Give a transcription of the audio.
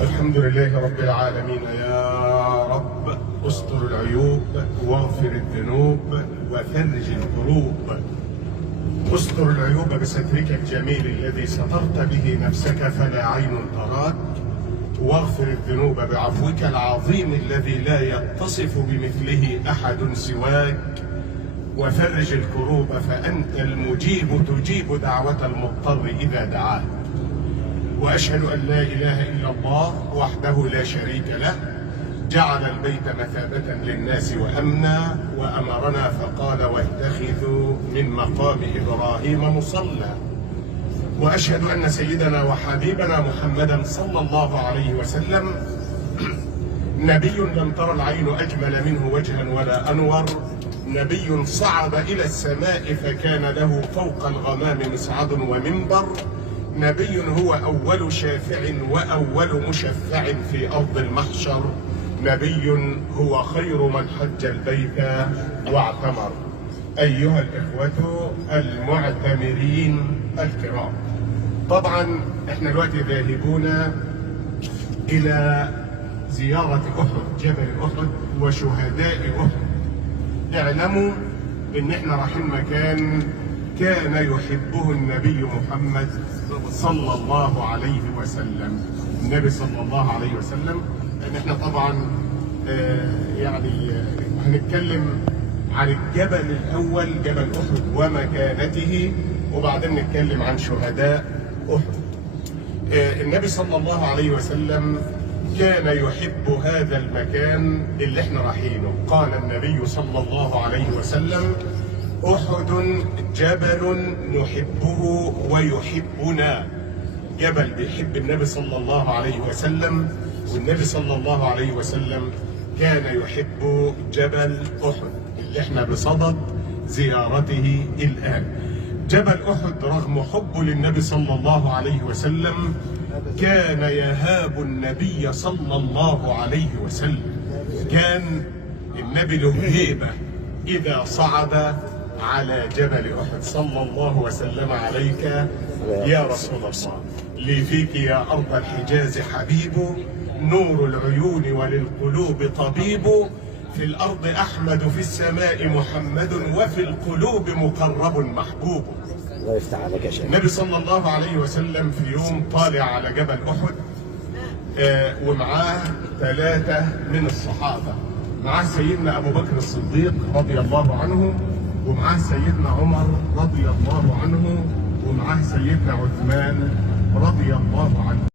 الحمد لله رب العالمين. يا رب استر العيوب واغفر الذنوب وفرج الكروب. استر العيوب بسترك الجميل الذي سترت به نفسك فلا عين تراك، واغفر الذنوب بعفوك العظيم الذي لا يتصف بمثله أحد سواك، وفرج الكروب فأنت المجيب تجيب دعوة المضطر إذا دعاك. وأشهد أن لا إله إلا الله وحده لا شريك له، جعل البيت مثابة للناس وأمنا، وأمرنا فقال واتخذوا من مقام إبراهيم مصلى. وأشهد أن سيدنا وحبيبنا محمدا صلى الله عليه وسلم نبي لم تر العين أجمل منه وجها ولا أنور، نبي صعد إلى السماء فكان له فوق الغمام مصعد ومنبر، نبي هو أول شافع وأول مشفع في أرض المحشر، نبي هو خير من حج البيت واعتمر. أيها الإخوة المعتمرين الكرام، طبعا احنا دلوقتي ذاهبون إلى زيارة أحد، جبل أحد وشهداء أحد. اعلموا إن احنا رايحين مكان كان يحبه النبي محمد صلى الله عليه وسلم. النبي صلى الله عليه وسلم، ان احنا طبعا هنتكلم عن الجبل الاول جبل احد ومكانته، وبعدين نتكلم عن شهداء احد. النبي صلى الله عليه وسلم كان يحب هذا المكان اللي احنا رايحينه. قال النبي صلى الله عليه وسلم: أحد جبل نحبه ويحبنا. جبل بيحب النبي صلى الله عليه وسلم، والنبي صلى الله عليه وسلم كان يحب جبل أحد اللي احنا بصدد زيارته الآن. جبل أحد رغم حبه للنبي صلى الله عليه وسلم كان يهاب النبي صلى الله عليه وسلم. كان النبي له هيبة إذا صعد على جبل أحد. صلى الله وسلم عليك يا رسول الله، لي فيك يا أرض الحجاز حبيب، نور العيون وللقلوب طبيب، في الأرض أحمد في السماء محمد، وفي القلوب مقرب محبوب. الله يفتح عليك يا شيخ. النبي صلى الله عليه وسلم في يوم طالع على جبل أحد ومعاه 3 من الصحابة. معاه سيدنا أبو بكر الصديق رضي الله عنه، ومعاه سيدنا عمر رضي الله عنه، ومعاه سيدنا عثمان رضي الله عنه.